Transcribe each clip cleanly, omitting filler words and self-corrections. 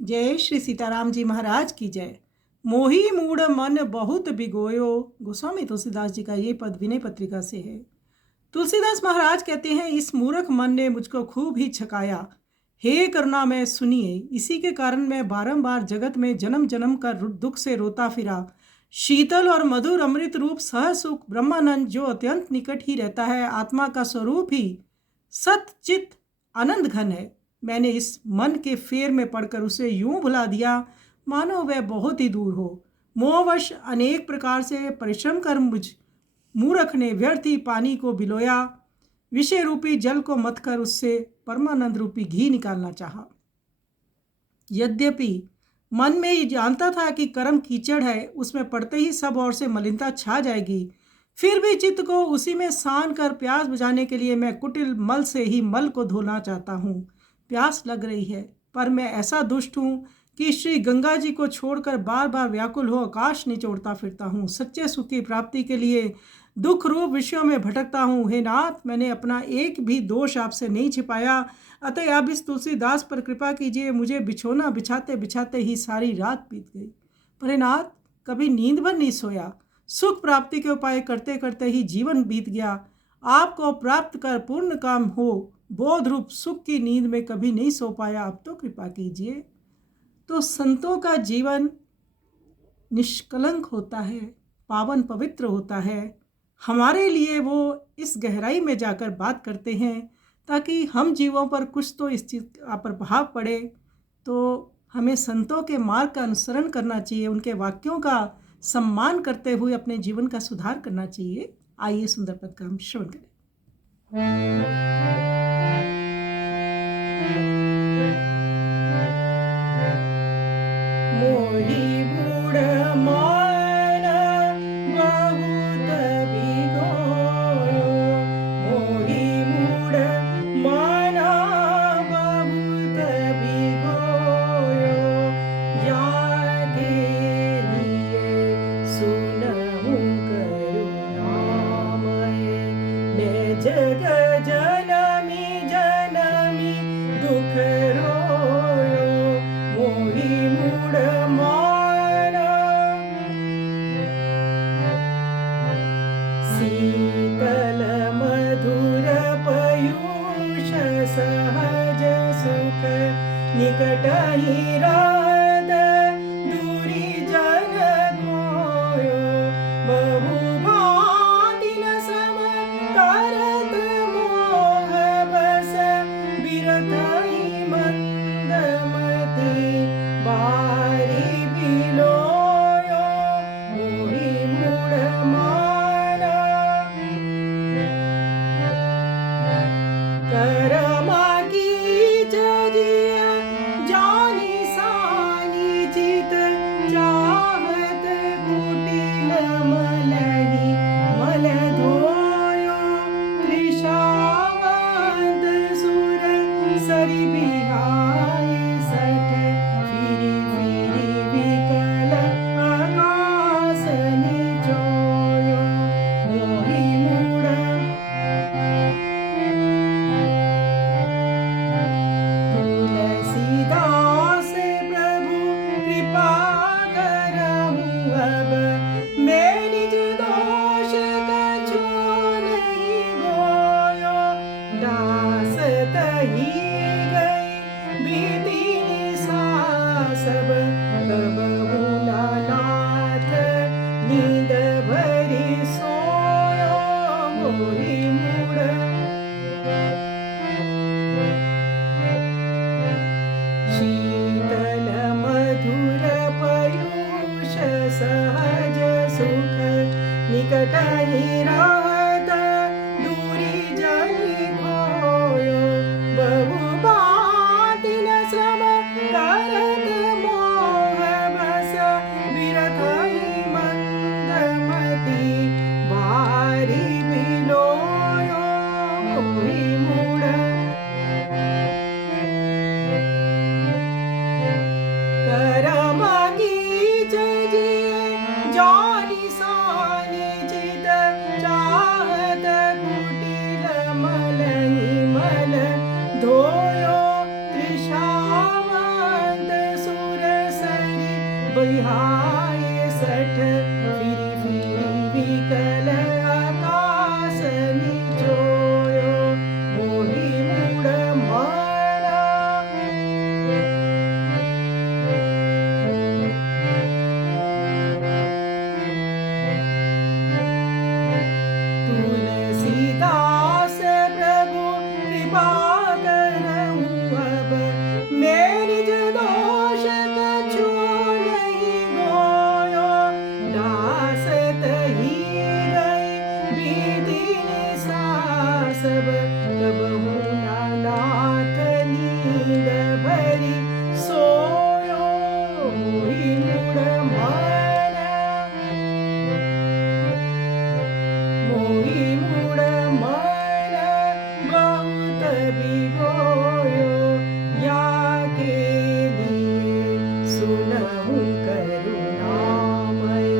जय श्री सीताराम जी महाराज की जय। मोही मूढ़ मन बहुत बिगोयो। गोस्वामी तुलसीदास जी का ये पद विनय पत्रिका से है। तुलसीदास महाराज कहते हैं, इस मूर्ख मन ने मुझको खूब ही छकाया। हे करुणा मैं सुनिए, इसी के कारण मैं बारंबार जगत में जन्म जन्म का दुख से रोता फिरा। शीतल और मधुर अमृत रूप सह सुख ब्रह्मानंद जो अत्यंत निकट ही रहता है, आत्मा का स्वरूप ही सत चित आनंद घन है। मैंने इस मन के फेर में पड़कर उसे यूं भुला दिया मानो वह बहुत ही दूर हो। मोहवश अनेक प्रकार से परिश्रम कर मुझ मूर्ख ने व्यर्थ ही पानी को बिलोया। विषय रूपी जल को मथ कर उससे परमानंद रूपी घी निकालना चाहा। यद्यपि मन में ये जानता था कि कर्म कीचड़ है, उसमें पड़ते ही सब ओर से मलिनता छा जाएगी, फिर भी चित्त को उसी में सान कर प्यास बुझाने के लिए मैं कुटिल मल से ही मल को धोना चाहता हूँ। प्यास लग रही है, पर मैं ऐसा दुष्ट हूँ कि श्री गंगा जी को छोड़कर बार बार व्याकुल हो आकाश निचोड़ता फिरता हूँ। सच्चे सुख की प्राप्ति के लिए दुख रूप विषयों में भटकता हूँ। हे नाथ, मैंने अपना एक भी दोष आपसे नहीं छिपाया, अतः आप इस तुलसीदास पर कृपा कीजिए। मुझे बिछोना बिछाते बिछाते ही सारी रात बीत गई, पर हे नाथ कभी नींद भर नहीं सोया। सुख प्राप्ति के उपाय करते करते ही जीवन बीत गया। आपको प्राप्त कर पूर्ण काम हो, बोध रूप सुख की नींद में कभी नहीं सो पाया, अब तो कृपा कीजिए। तो संतों का जीवन निष्कलंक होता है, पावन पवित्र होता है। हमारे लिए वो इस गहराई में जाकर बात करते हैं ताकि हम जीवों पर कुछ तो इस चीज़ का प्रभाव पड़े। तो हमें संतों के मार्ग का अनुसरण करना चाहिए, उनके वाक्यों का सम्मान करते हुए अपने जीवन का सुधार करना चाहिए। आइए सुंदर पद का हम श्रवण करें। मोही मूढ़ मन बहुत बिगोयो। मोही मूढ़ मन बहुत बिगोयो। जाके लिए सुनहु करुणामय। मैं जग जनमी जनमी दुख रोयो। मोही मूढ़ मन शीतल मधुर पयूष सहज सुख निकट ही रहत दूरी जन कोयो। बहु भांति न सम करत मोह बस बिरथ ही मंदमति बारी बिलोयो। मोहि मूढ़ मन कर्मा कीच जिय जानि बहाये सठ फिरी फिरी विकल आकाश निचोयो मोही मूड मन तुलसीदास प्रभु कृपा करहूँ अब मैं निज दोष कछु नहीं गोयो दास तही गई विधि निशा सब कबहू नाथ नींद भरी सोयो मोहि मूढ़ मन मोहि मूढ़ मन बहुत भिगोयो या के लिए सुनहु करुणामय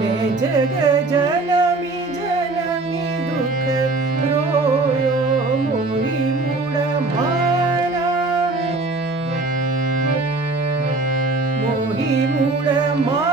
मैं जग जनमी जनमी दुख रोयो मोहि मूढ़ मन मोहि मूढ़ मन